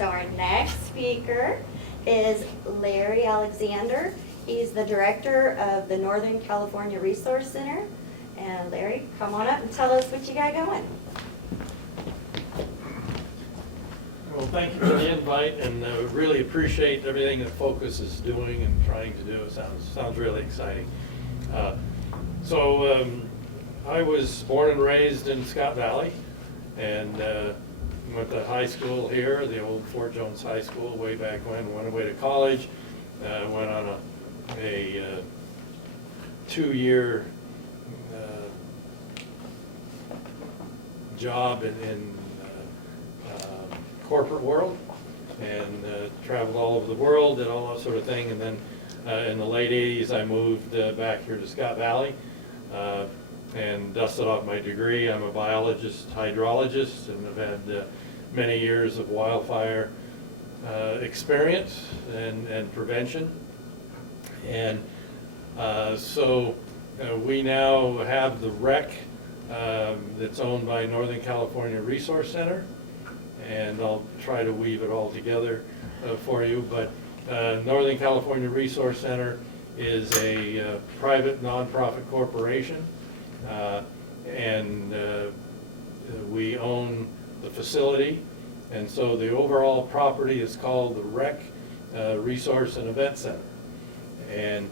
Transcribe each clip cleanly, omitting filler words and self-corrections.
So our next speaker is Larry Alexander. He's the director of the Northern California Resource Center. And Larry, come on up and tell us what you got going. Well, thank you for the invite, and really appreciate everything that Focus is doing and trying to do. It sounds really exciting. I was born and raised in Scott Valley, and went to high school here, the old Fort Jones High School, way back when. Went away to college, went on a 2-year job in corporate world, and traveled all over the world, did all that sort of thing. And then in the late 80s, I moved back here to Scott Valley and dusted off my degree. I'm a biologist, hydrologist, and I've had many years of wildfire experience and prevention. And we now have the REC that's owned by Northern California Resource Center, and I'll try to weave it all together for you. But Northern California Resource Center is a private nonprofit corporation, and we own the facility, and so the overall property is called the REC Resource and Event Center. And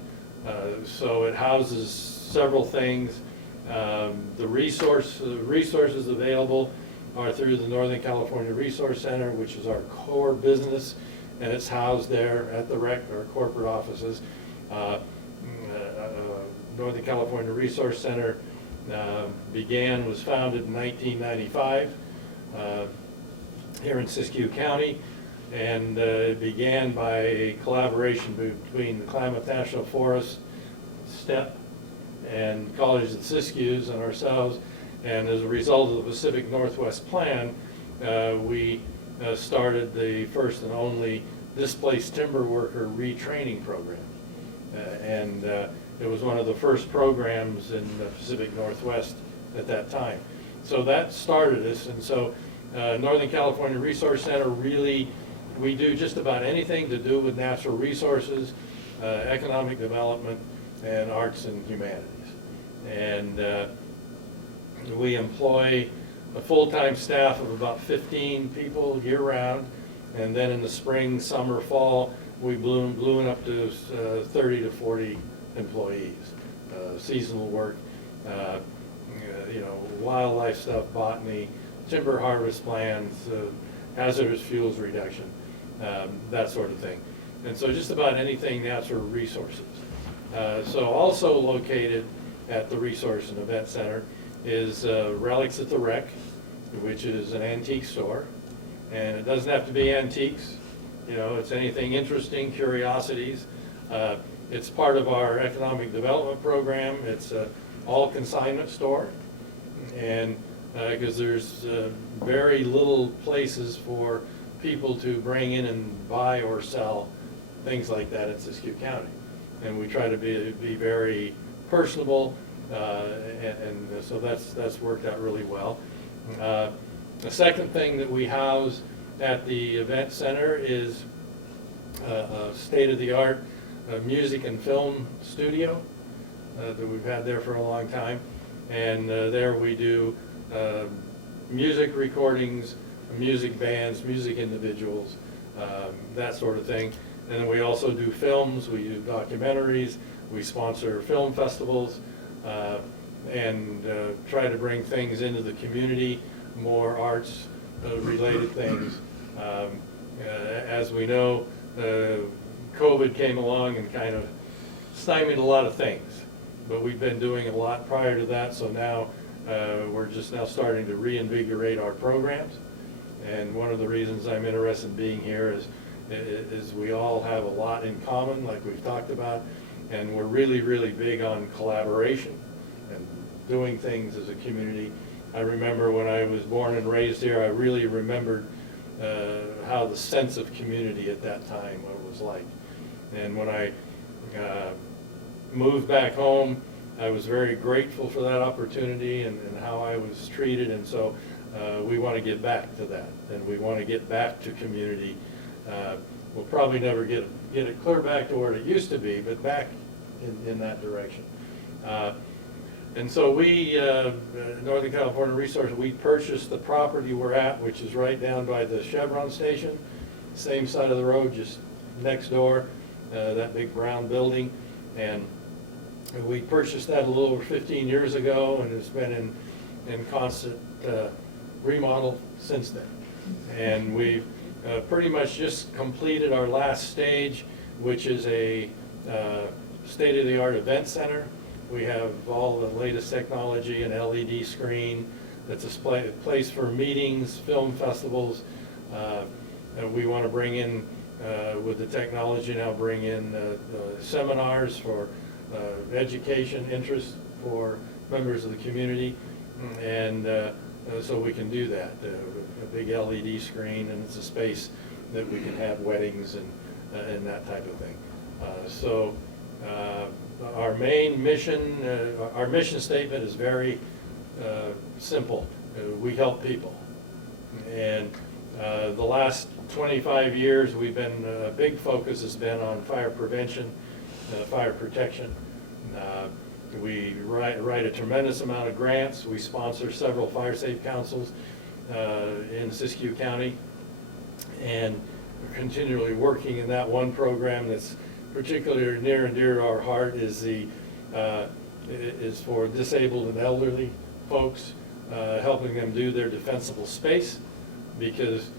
so it houses several things. The resources available are through the Northern California Resource Center, which is our core business, and it's housed there at the REC, our corporate offices. Northern California Resource Center was founded in 1995 here in Siskiyou County, and it began by a collaboration between the Klamath National Forest, STEP, and College of the Siskiyous and ourselves. And as a result of the Pacific Northwest Plan, we started the first and only displaced timber worker retraining program. It was one of the first programs in the Pacific Northwest at that time. So that started us, and so Northern California Resource Center, really, we do just about anything to do with natural resources, economic development, and arts and humanities. And we employ a full-time staff of about 15 people year-round, and then in the spring, summer, fall, we balloon up to 30 to 40 employees. Seasonal work, wildlife stuff, botany, timber harvest plans, hazardous fuels reduction, that sort of thing. And so just about anything natural resources. So also located at the Resource and Event Center is Relics at the Rec, which is an antique store. And it doesn't have to be antiques. It's anything interesting, curiosities. It's part of our economic development program. It's an all consignment store. And because there's very little places for people to bring in and buy or sell things like that in Siskiyou County. And we try to be very personable, and so that's worked out really well. The second thing that we house at the event center is a state-of-the-art music and film studio that we've had there for a long time. And there we do music recordings, music bands, music individuals, that sort of thing. And then we also do films, we do documentaries, we sponsor film festivals, and try to bring things into the community, more arts related things. As we know, COVID came along and kind of stymied a lot of things, but we've been doing a lot prior to that, so now we're just now starting to reinvigorate our programs. And one of the reasons I'm interested in being here is we all have a lot in common, like we've talked about, and we're really, really big on collaboration and doing things as a community. I remember when I was born and raised here, I really remembered how the sense of community at that time, what it was like. And when I moved back home, I was very grateful for that opportunity and how I was treated, and so we want to get back to that, and we want to get back to community. We'll probably never get it clear back to where it used to be, but back in that direction. And so we, Northern California Resources, we purchased the property we're at, which is right down by the Chevron station, same side of the road, just next door, that big brown building. And we purchased that a little over 15 years ago, and it's been in constant remodel since then. And we've pretty much just completed our last stage, which is a state-of-the-art event center. We have all the latest technology, an LED screen that's a place for meetings, film festivals. We want to bring in, with the technology now, bring in seminars for education interest for members of the community. And so we can do that, a big LED screen, and it's a space that we can have weddings and that type of thing. Our main mission, our mission statement is very simple. We help people. And the last 25 years, we've been, a big focus has been on fire prevention, fire protection. We write a tremendous amount of grants. We sponsor several fire safe councils in Siskiyou County, and we're continually working in that. One program that's particularly near and dear to our heart is for disabled and elderly folks, helping them do their defensible space, because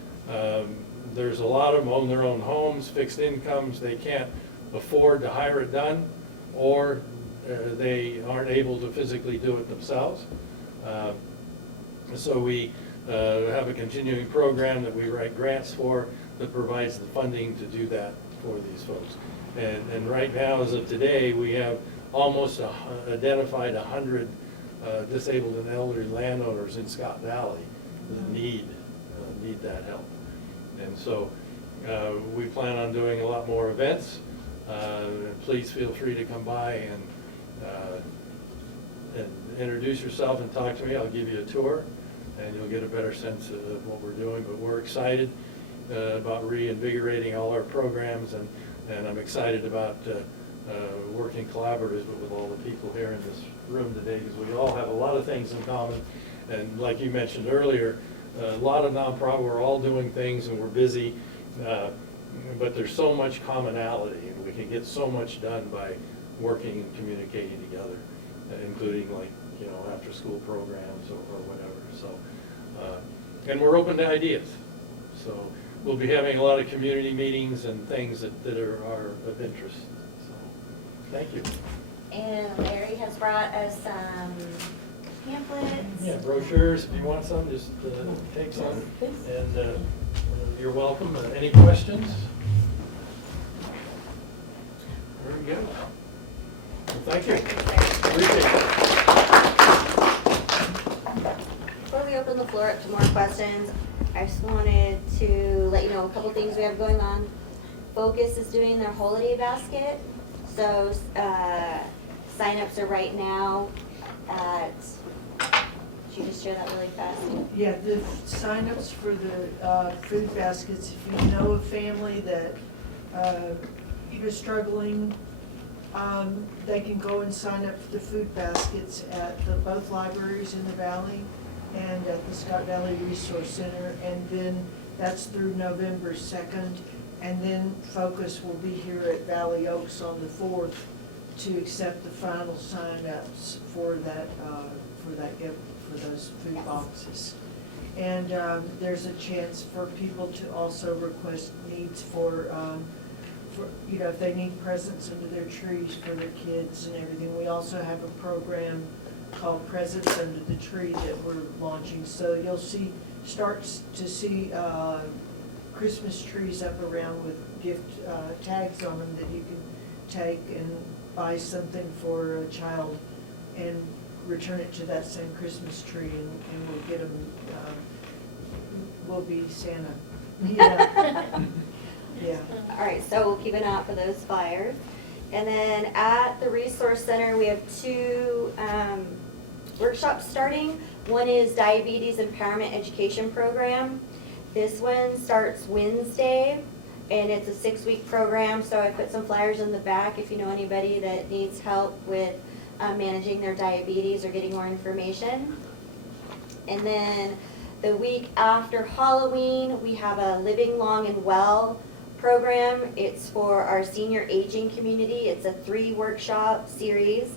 there's a lot of them own their own homes, fixed incomes, they can't afford to hire it done, or they aren't able to physically do it themselves. So we have a continuing program that we write grants for that provides the funding to do that for these folks. And right now, as of today, we have almost identified 100 disabled and elderly landowners in Scott Valley that need that help. And so we plan on doing a lot more events. Please feel free to come by and introduce yourself and talk to me. I'll give you a tour, and you'll get a better sense of what we're doing. But we're excited about reinvigorating all our programs, and I'm excited about working collaboratively with all the people here in this room today, because we all have a lot of things in common. And like you mentioned earlier, a lot of nonprofit, we're all doing things and we're busy, but there's so much commonality, and we can get so much done by working and communicating together, including, like, after school programs or whatever. So, and we're open to ideas. So we'll be having a lot of community meetings and things that are of interest. So, thank you. And Larry has brought us some pamphlets. Yeah, brochures. If you want some, just take some. And you're welcome. Any questions? Very good. Well, thank you. Appreciate it. Before we open the floor up to more questions, I just wanted to let you know a couple things we have going on. Focus is doing their holiday basket. So sign-ups are right now at, could you just share that really fast? Yeah, the sign-ups for the food baskets, if you know a family that is struggling, they can go and sign up for the food baskets at both libraries in the valley and at the Scott Valley Resource Center, and then that's through November 2nd, and then Focus will be here at Valley Oaks on the 4th to accept the final sign-ups for those food boxes. And there's a chance for people to also request needs for if they need presents under their trees for their kids and everything. We also have a program called Presents Under the Tree that we're launching. So you'll start to see Christmas trees up around with gift tags on them that you can take and buy something for a child and return it to that same Christmas tree, and we'll get them, we'll be Santa. Yeah. Yeah. All right, so we'll keep an eye out for those flyers. And then at the Resource Center, we have two workshops starting. One is Diabetes Impairment Education Program. This one starts Wednesday, and it's a 6-week program, so I put some flyers in the back if you know anybody that needs help with managing their diabetes or getting more information. And then the week after Halloween, we have a Living Long and Well program. It's for our senior aging community. It's a 3-workshop series.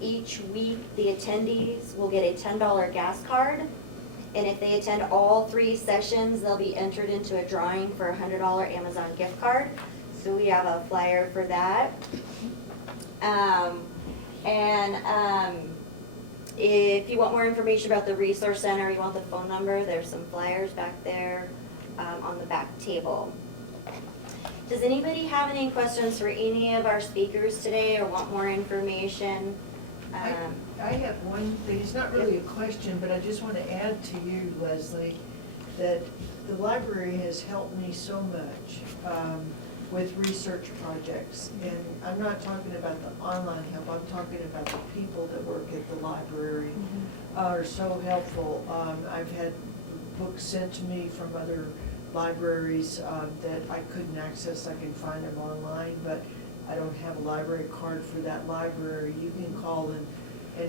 Each week, the attendees will get a $10 gas card. And if they attend all 3 sessions, they'll be entered into a drawing for a $100 Amazon gift card. So we have a flyer for that. If you want more information about the Resource Center, you want the phone number, there's some flyers back there on the back table. Does anybody have any questions for any of our speakers today or want more information? I have one thing, it's not really a question, but I just want to add to you, Leslie, that the library has helped me so much with research projects. And I'm not talking about the online help, I'm talking about the people that work at the library are so helpful. I've had books sent to me from other libraries that I couldn't access. I can find them online, but I don't have a library card for that library. You can call and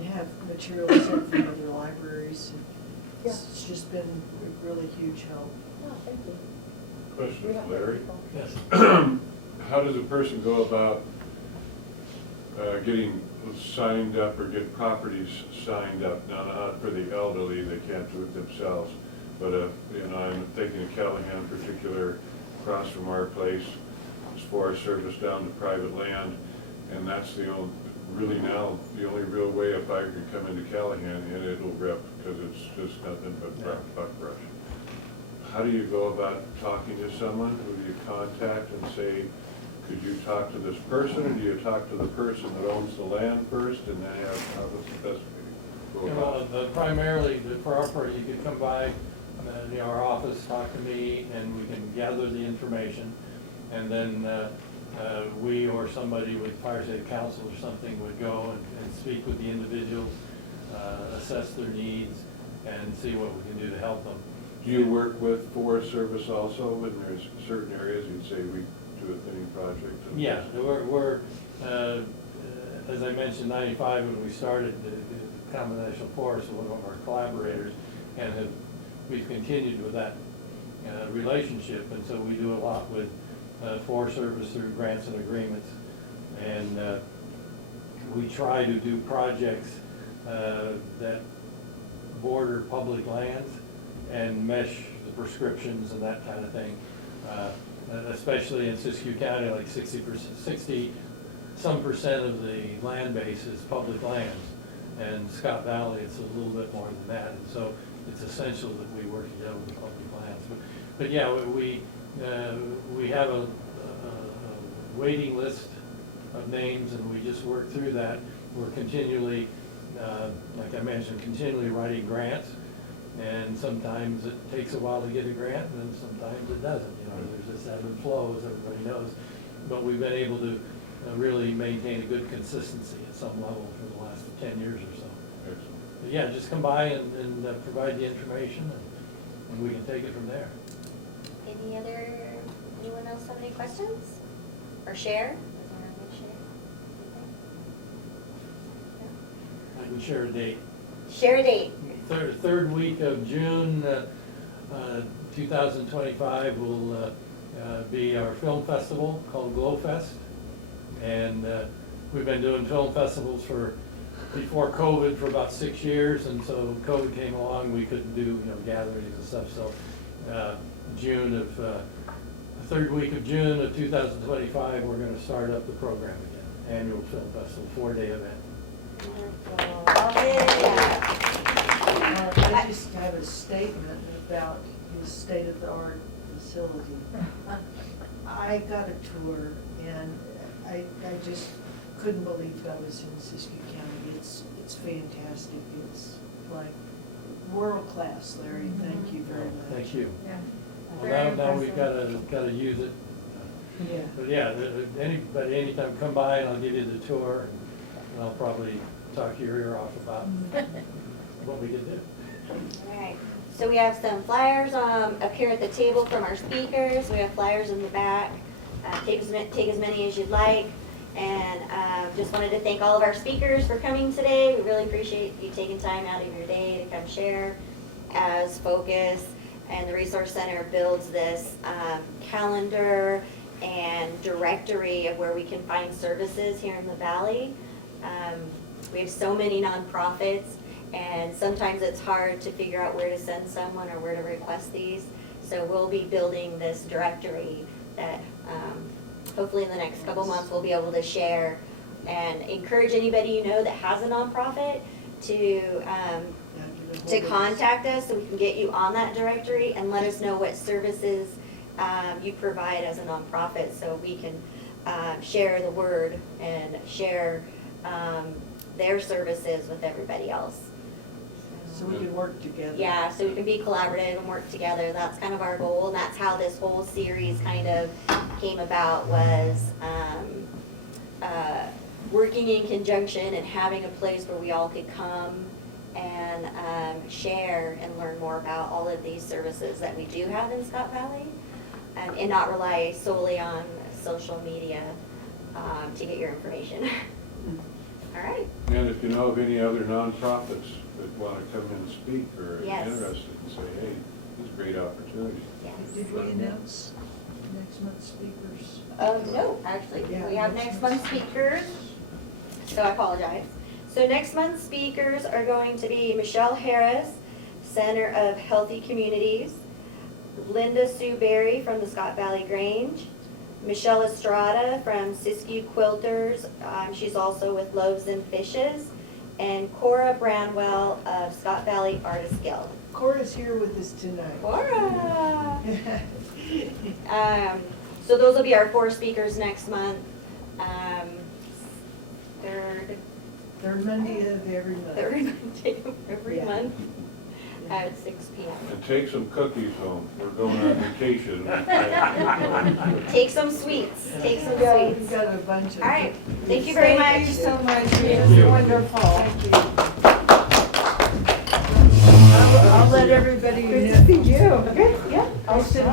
have materials sent from other libraries. It's just been a really huge help. Oh, thank you. Question, Larry. Yes. How does a person go about getting signed up or get properties signed up? Now, not for the elderly, they can't do it themselves, but I'm thinking of Callahan in particular, across from our place, it's Forest Service down to private land, and that's the only, really now, the only real way a fire can come into Callahan, and it'll rip, because it's just nothing but buckbrush. How do you go about talking to someone? Who do you contact and say, could you talk to this person, or do you talk to the person that owns the land first, and then how does the best go about it? Primarily, for our part, you could come by our office, talk to me, and we can gather the information. And then we or somebody with Fire Safety Council or something would go and speak with the individuals, assess their needs, and see what we can do to help them. Do you work with Forest Service also, and there's certain areas you'd say we do a thinning project? Yeah, we're as I mentioned, 95 when we started, the Common National Forest was one of our collaborators, and we've continued with that relationship, and so we do a lot with Forest Service through grants and agreements, and we try to do projects that border public lands and mesh the prescriptions and that kind of thing. Especially in Siskiyou County, like 60-some percent of the land base is public lands. And Scott Valley, it's a little bit more than that. And so it's essential that we work together with public lands. But yeah, we have a waiting list of names, and we just work through that. We're continually, like I mentioned, continually writing grants. And sometimes it takes a while to get a grant, and then sometimes it doesn't. You know, there's this ebb and flow, as everybody knows. But we've been able to really maintain a good consistency at some level for the last 10 years or so. Excellent. But yeah, just come by and provide the information, and we can take it from there. Anyone else have any questions? Or share? Is there a good share? I can share a date. Share a date. Third week of June 2025 will be our film festival called Glow Fest. And we've been doing film festivals before COVID for about 6 years, and so COVID came along, we couldn't do gatherings and stuff. So third week of June of 2025, we're going to start up the program again. Annual film festival, 4-day event. I just have a statement about his state-of-the-art facility. I got a tour, and I just couldn't believe I was in Siskiyou County. It's fantastic. It's like world-class, Larry. Thank you very much. Thank you. Yeah. Well, now we've got to use it. Yeah. But yeah, anybody, anytime, come by and I'll give you the tour, and I'll probably talk your ear off about what we could do. Alright, so we have some flyers up here at the table from our speakers. We have flyers in the back. Take as many as you'd like. And just wanted to thank all of our speakers for coming today. We really appreciate you taking time out of your day to come share as Focus and the Resource Center builds this calendar and directory of where we can find services here in the Valley. We have so many nonprofits, and sometimes it's hard to figure out where to send someone or where to request these. So we'll be building this directory that hopefully in the next couple months we'll be able to share and encourage anybody you know that has a nonprofit to contact us so we can get you on that directory and let us know what services you provide as a nonprofit so we can share the word and share their services with everybody else. So we can work together. Yeah, so we can be collaborative and work together. That's kind of our goal, and that's how this whole series kind of came about, was working in conjunction and having a place where we all could come and share and learn more about all of these services that we do have in Scott Valley, and not rely solely on social media to get your information. All right. And if you know of any other nonprofits that want to come in and speak or are Yes. interested and say, hey, this is a great opportunity. Yes. Did we announce next month's speakers? No, actually, Yeah, we have next month's speakers, so I apologize. So next month's speakers are going to be Michelle Harris, Center of Healthy Communities, Linda Sue Berry from the Scott Valley Grange, Michelle Estrada from Siskiyou Quilters, she's also with Loaves and Fishes, and Cora Branwell of Scott Valley Artist Guild. Cora's here with us tonight. Cora! So those will be our 4 speakers next month. Third Monday of every month. Third Monday of every Yeah. month at 6 p.m. And take some cookies home. We're going on vacation. Take some sweets, take some Yeah, we've sweets. got a bunch of. All right, thank you very much. Thank you so much, it Thank was you. wonderful. Thank you. I'll let everybody know. Good to see you. I'll sit